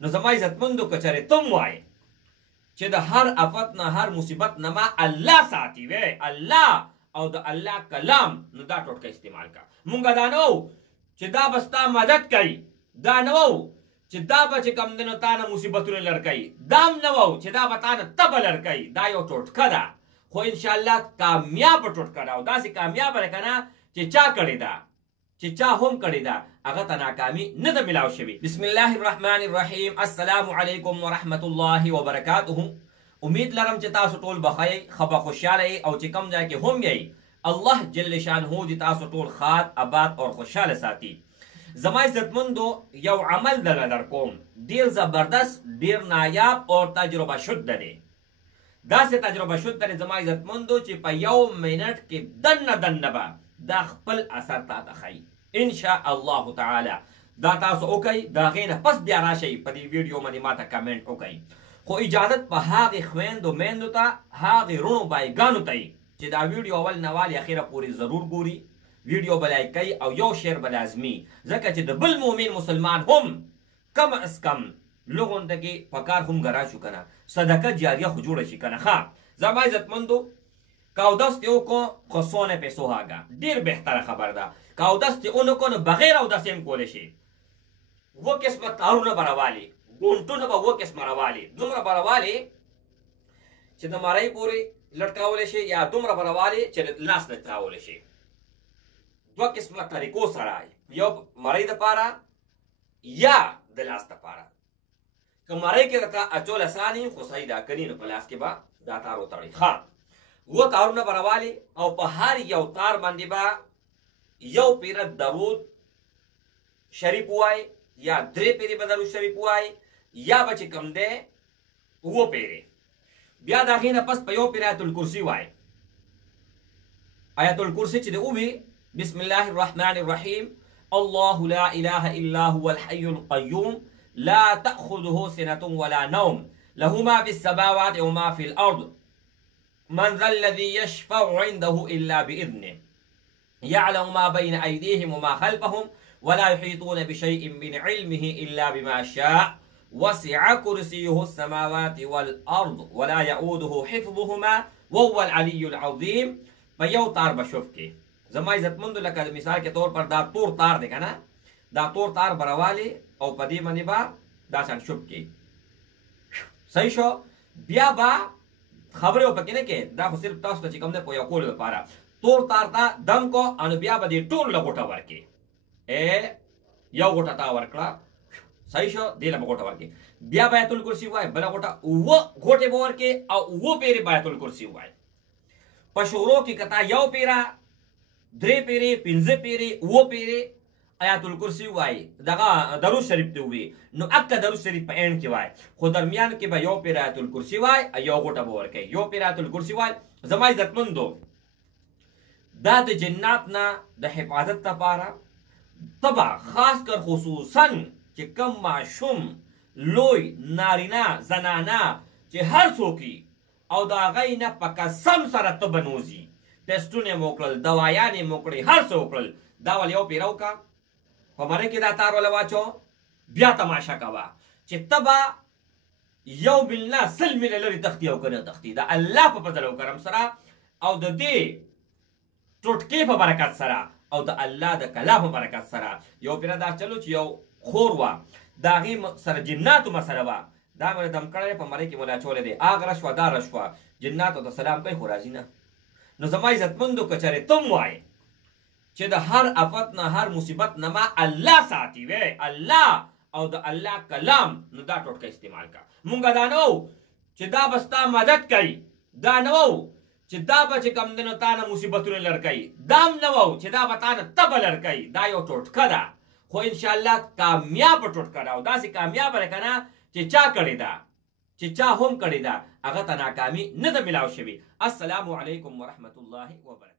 نو زما عزتمندو کچره تم وای چې د هر آفت نه هر مصیبت نه ما الله ساتي وې الله او د الله کلام نو دا ټوټکه استعمال کا مونږ دا نو چې دا بستا مدد کوي دا نو چې دا به چې کم دنو تا نه مصیبتونه لړکوي دام نه وو چې دا به تا نه تبه لړکوي دا یو ټوټکه ده خو انشاءالله کامیابه ټوټکه ده او داسې کامیابه ده که نه چې چا کړې ده چې چا هم کړې ده هغه ته ناکامي نه ده ملاو شوي بسم الله الرحمن الرحیم السلام علیکم ورحمت الله وبرکاته امید لرم چې تاسو ټول بخیر خبر خوشاله او چې کم ځای کې هم یې الله جل شانه دې تاسو ټول خاد آباد او خوشاله ساتي زما عزتمندو یو عمل در کوم ډیر زبردست ډیر نایاب او تجربه شده دی داسې تجربه شده دی زما عزتمندو چې په یو منټ کې دنه به دا خپل اثر تا ته ښیي انشاء الله تعالی دا تاسو وکئ د هغې نه پس بیا راشئ په دې ویډیو باندې ماته کمنټ وکئ خو اجازت په هغې خویندو میندو ته هغې رڼو بایګانو ته چې دا ویډیو اول نه والې اخره پورې ضرور ګوري ویډیو به لایک کوي او یو شیر به لازمي ځکه چې د بل مؤمن مسلمان هم کم از کم لغونده کې پکار هم ګرا شو کنه صدقه جاریه خو جوړه شي کنه ښه زما عزتمندو که اودس دې وکړو خو سونه پیسو هاګه ډېر بهتره خبر ده که اودس دې ونه کړو نو بغیر اودس هم کولی شي اووه قسمه تارونه به راوالي ګونټونه به اووه قسمه راوالي دومره به راوالي چې د مرۍ پورې لټکولی شي یا دومره به راوالي چې لاس لټکولی شي دوه قسمه طریقو سره یو مرۍ دپاره یا د لاس دپاره که مرۍ کې درته اچول اساني خو صحیح ده کني نو په لاس کې به دا تار وتړئ ښه اووه تارونه به راوالي او په هر یو تار باندې به یو پیره درود شریف ووایي یا درې پیرې به درود شریف ووایي یا به چې کوم دی اووه پیرې بیا د هغې نه پس په یو پیرې آیت الکرسي وایي آیت الکرسي چې دی ووي بسم الله الرحمن الرحيم الله لا إله إلا هو الحي القيوم لا تأخذه سنة ولا نوم له ما في السماوات وما في الأرض من ذا الذي يشفع عنده إلا بإذنه يعلم ما بين أيديهم وما خلفهم ولا يحيطون بشيء من علمه إلا بما شاء وسع كرسيه السماوات والأرض ولا يؤوده حفظهما وهو العلي العظيم فيو تار بشوفكي زما عزتمندو لکه د مثال کې طور پر دا تور تار دی که نه دا تور تار به راوالي او په دې باندې به داسې شوب کې صحیح شو بیا به خبرې ورپکې نه کې دا خو صرف تاسو ته چې کوم دی په یو کولو لپاره تور تار ته دم کو انو بیا به دې ټول له غوټه ورکړي یو غوټه تا ورکړه صحیح شو دې له به غوټه ورکړي بیا به آیت الکرسي ووایي بله غوټه اووه غوټې به ورکړي او اووه پیرې به آیت الکرسي ووایي په شروع کې که تا یو پیره درې پیرې پنځه پیرې اووه پیرې آیات الکرسي وایي دغه درود شریف ته ووایي نو اکه درود شریف په اینډ کې وایي خو درمیان کې به یو پیر آیات الکرسي وایي یو غوټه به ورکوي یو پیر آیات الکرسي وایي زما عزتمندو دا د جنات نه د حفاظت لپاره طبعا خاص کر خصوصا چې کم ماشوم لوی نارینه زنانه چې هر څوک او د هغې نه په قسم سره ته به نوځي ټسټونه مو کړل دوايانې مو کړې هر څه وکړل دا ول یو پیره وکړه په مرۍ کې دا تار وله واچو بیا تماشه کوه چې ته به یو بالله سل میله لرې تښتي او که نه تښتي د الله په فضل او کرم سره او د دې ټوټکې په برکت سره او د الله د کلام په برکت سره یو پیره دا چلو چې یو خور وه د هغې سره جناتو مسله وه دا مې دم کړی په مرۍ کې مو اچولی دی هغه رشوه دا رشوه جناتو ته سلام کوي خو راځي نه نو زما عزتمندو کچره تم وای چې د هر آفت نه هر مصیبت نه ما الله ساتي وې الله او د الله کلام نو دا ټوټکه استعمال کا مونږ دا نو چې دا بستا مدد کوي دا نو چې دا به چې کم دنو تا نه مصیبتونه لړکوي دام نه وو چې دا به تا نه تبه لړکوي دا یو ټوټکه ده خو انشاءالله کامیابه ټوټکه ده او داسې کامیابه ده که نه چې چا کړې ده چې چا هم کړې ده هغه ته ناکامي نه ده ملاو شوي السلام علیکم ورحمت الله وبرکاته